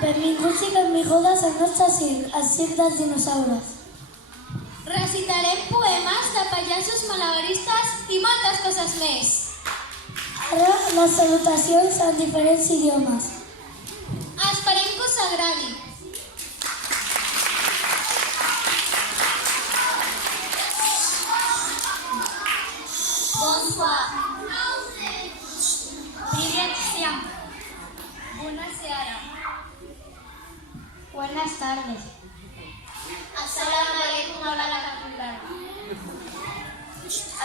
Benvinguts i benvingudes al nostre circ, el Circ dels Dinosaures. Recitarem poemes de pallassos malabaristes i moltes coses més. Ara, les salutacions en diferents idiomes. Esperem que us agradi. Bonsoir. Привет всем. Buonasera. Buenas tardes. Assalamu alaikum wa rahmatullah.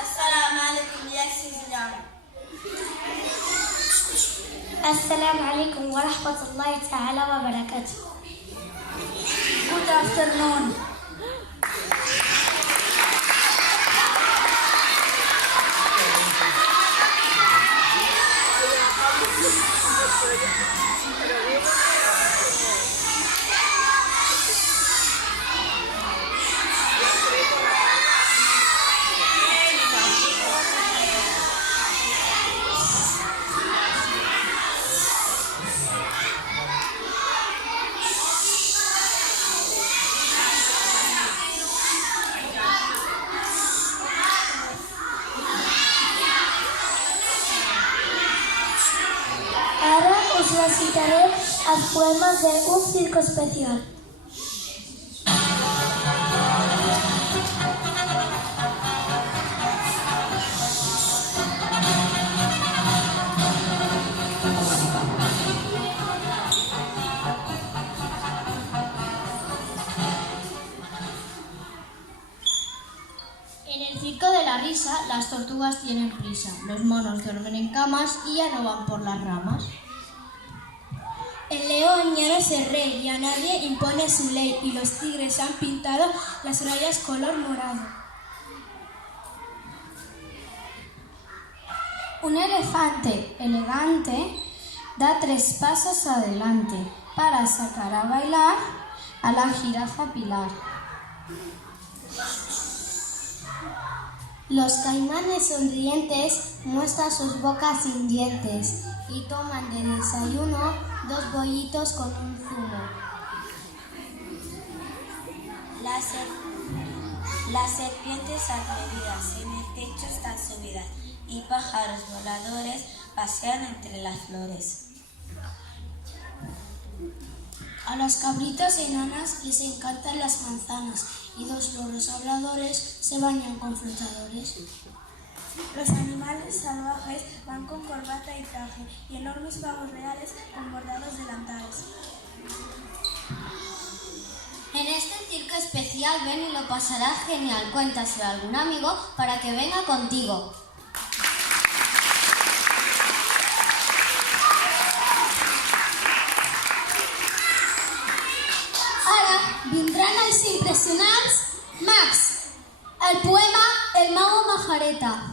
Assalamu alaikum ya sizlam. Assalamu alaikum wa rahmatullahi ta'ala wa barakatuh. Good afternoon. Ara us recitaré els poemes d'un circo especial. En el circo de la risa, las tortugas tienen prisa, los monos duermen en camas y ya no van por las ramas. El león ya no es el rey y a nadie impone su ley y los tigres han pintado las rayas color morado. Un elefante elegante da 3 pasos adelante para sacar a bailar a la jirafa Pilar. Los caimanes sonrientes muestran sus bocas sin dientes y toman de desayuno 2 bollitos con un zumo. Las serpientes atrevidas en el techo están subidas y pájaros voladores pasean entre las flores. A las cabritas enanas les encantan las manzanas y 2 loros habladores se bañan con flotadores. Los animales salvajes van con corbata y traje y enormes pavos reales con bordados delantales. En este circo especial ven y lo pasarás genial. Cuéntaselo a algún amigo para que venga contigo. Ara vindran els impressionants Max, el poema El mago Majareta.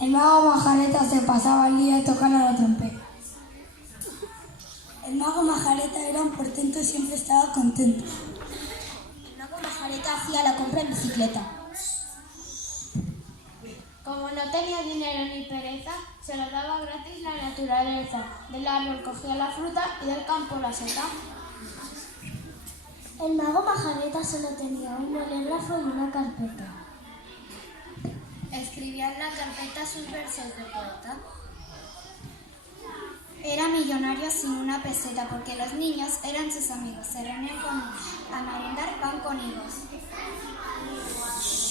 El mago Majareta se pasaba el día tocando la trompeta. El mago Majareta era un portento y siempre estaba contento. El mago Majareta hacía la compra en bicicleta. Como no tenía dinero ni pereza, se lo daba gratis la naturaleza. Del árbol cogía la fruta y del campo la seta. El mago Majareta solo tenía un bolígrafo y una carpeta. Escribía en la carpeta sus versos de poeta. Era millonario sin una peseta porque los niños eran sus amigos. Se reunían a merendar pan con higos.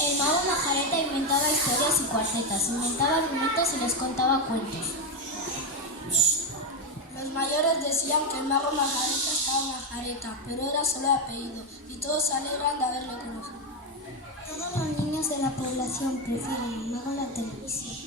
El mago Majareta inventaba historias y cuartetas, inventaba argumentos y les contaba cuentos. Los mayores decían que el mago Majareta estaba Majareta, pero era solo apellido, y todos se alegran de haberle conocido. Todos los niños de la población prefieren el mago en la televisión.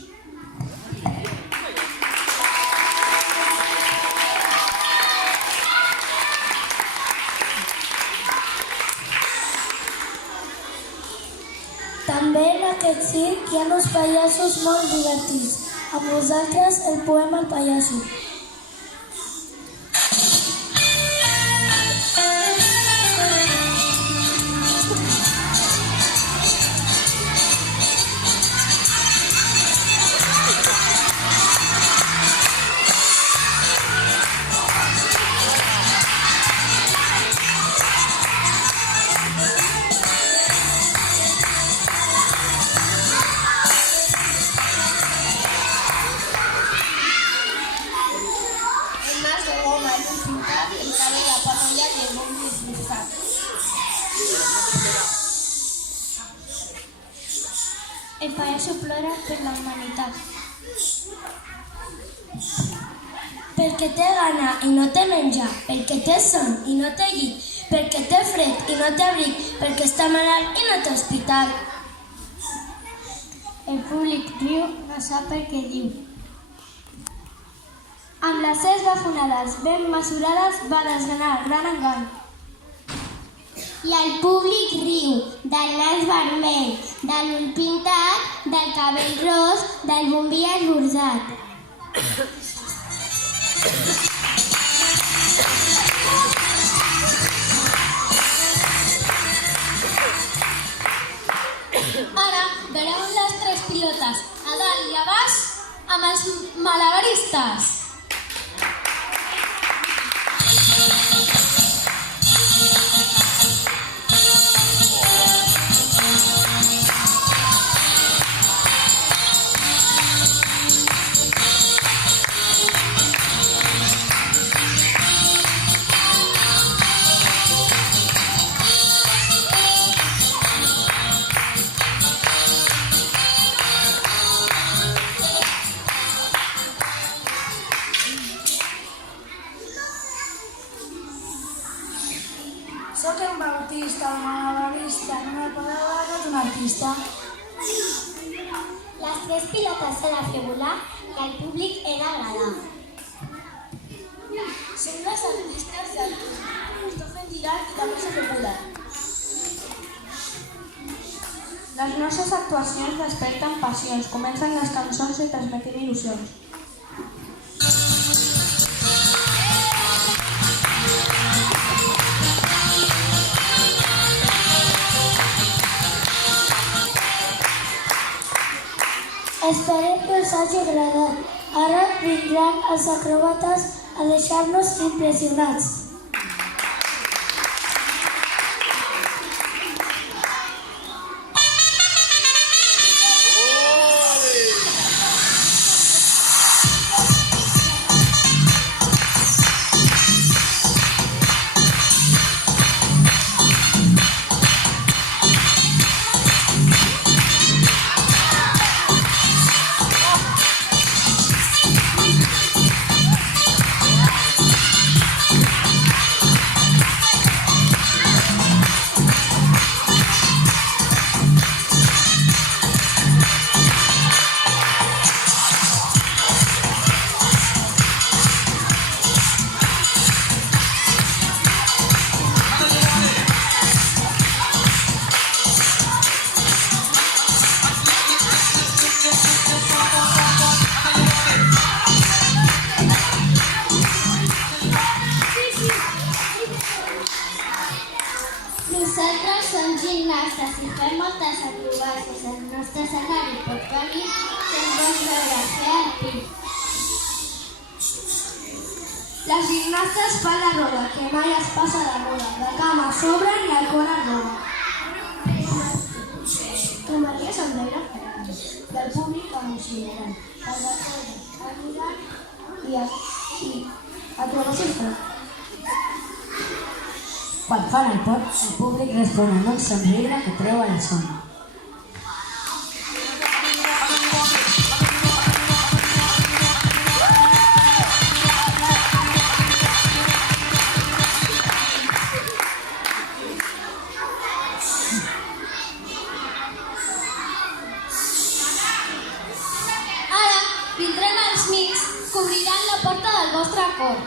També en aquest circ hi ha uns pallassos molt divertits. Amb vosaltres el poema El pallasso. El pallasso plora per la humanitat. Perquè té gana i no té menjar, perquè té son i no té llit, perquè té fred i no té abric, perquè està malalt i no té hospital. El públic riu, no sap el que diu. Amb les ses bafonades ben mesurades va desgranar el gran engany. I el públic riu del nas vermell, de l'ull pintat, del cabell ros, del bombí esborzat. Ara veurem les tres pilotes, a dalt i a baix, amb els malabaristes. Soc un bautista, un malabarista, una paraula d'un artista. Les tres pilotes se la fer volar i al públic era agradar. Som les artistes del Esto fent girar i també se fer volar. Les nostres actuacions desperten passions, comencen les cançons i transmetem il·lusions. Esperem que us hagi agradat. Ara vindran els acròbates a deixar-nos impressionats. som gimnastes i fem moltes acrobàcies. El nostre escenari pot venir sempre ens veure fer el pi. Les gimnastes fan la roda, que mai es passa de moda. La cama s'obren i el cor es roba. Tomaria somriure del públic emocionaran. El recorda, aniran i acrobacions. Quan fan el pot, el públic respon amb un somriure que treu a la son. Ara vindran els mics que obriran la porta del vostre cor.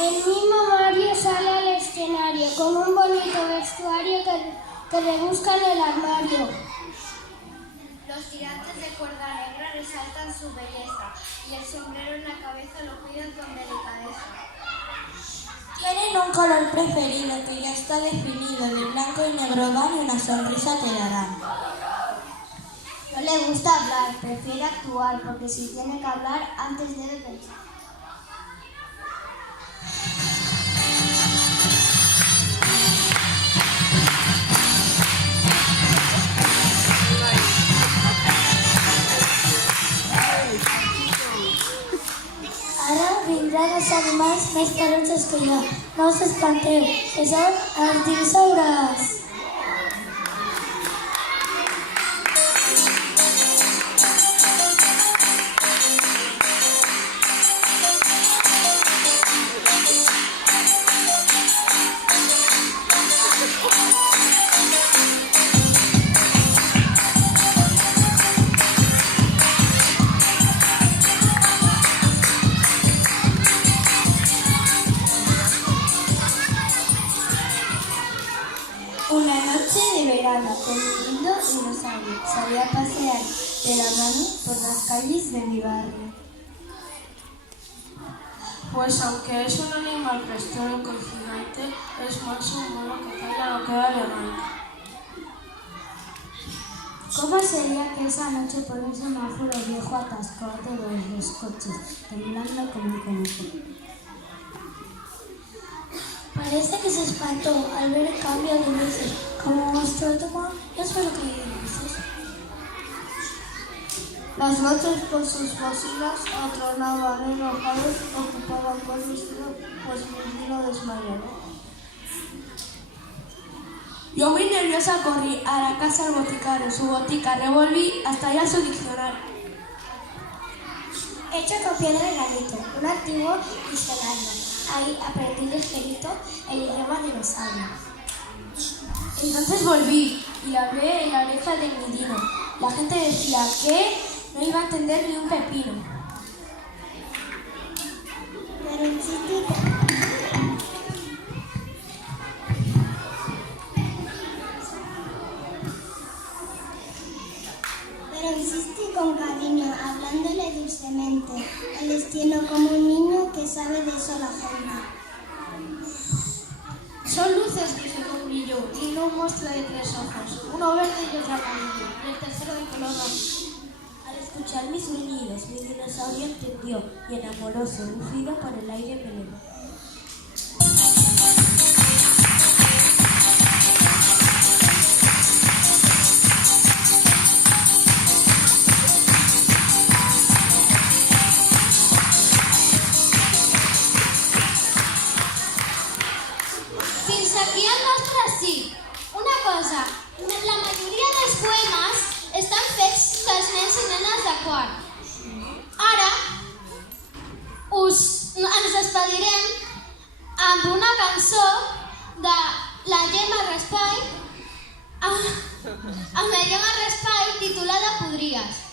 El mimo Mario sale al escenario con un bonito vestuario que rebusca en el armario. Los tirantes de cuerda negra resaltan su belleza y el sombrero en la cabeza lo cuidan con delicadeza. Tienen un color preferido que ya está definido. De blanco y negro van y una sonrisa te darán. No le gusta hablar, prefiere actuar, porque si tiene que hablar, antes debe pensar. Ara vindran els animals més ferotges que hi ha. No us espanteu, que són els dinosaures. Una noche de verano con un lindo dinosaurio salí a pasear de la mano por las calles de mi barrio. Pues aunque es un animal prehistórico y gigante, es manso, mono, que calla, no queda elegante. ¿Cómo sería que esa noche por un semáforo viejo atascó a todos los coches, temblando como un conejo? Parece que se espantó al ver el cambio de luces. Como mostró el toma, es lo que hay luces. Las noches por sus bocinas atronaban enojados, ocupaban por mi estilo, pues mi vino desmayado. Yo muy nerviosa corrí a la casa del boticario. Su botica revolví hasta ir a su diccionario. Hecho copiar el regalito, un antiguo diccionario. Ahí aprendí ligerito el idioma dinosaurio. Entonces volví y le hablé en la oreja de mi dino. La gente decía que no iba a entender ni un pepino. Pero insistí con cariño, hablándole dulcemente. El destino como un niño que sabe de eso la gente. Son luces, dije con brillo, y no un monstruo de tres ojos, uno verde y otro amarillo, y el tercero de color rojo. Al escuchar mis gruñidos, mi dinosaurio entendió y enamoró, seducido por el aire me elevó. Fins aquí el nostre sí. Una cosa, la majoria dels poemes estan fets pels nens i nenes de quart. Ara ens despedirem amb una cançó de la Gemma Raspall amb la Gemma Raspall titulada Podries.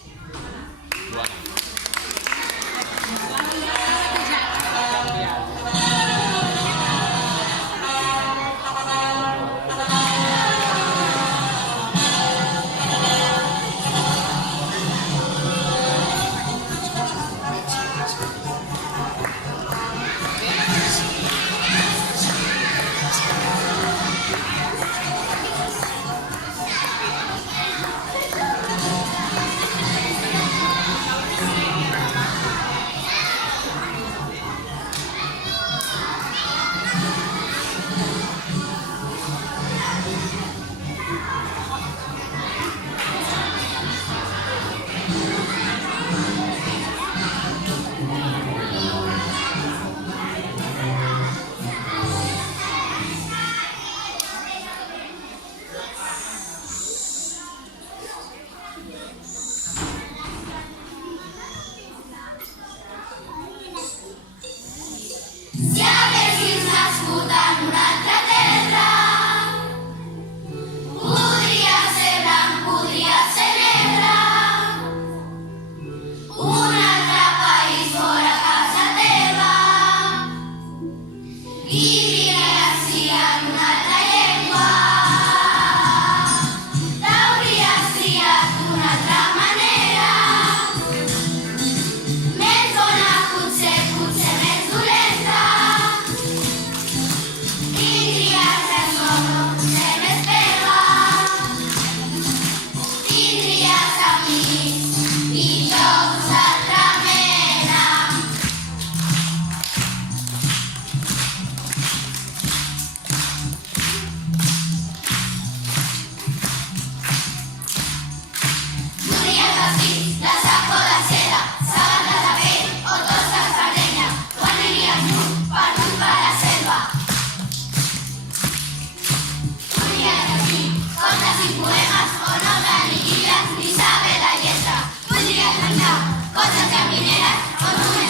Cosas camineras, con una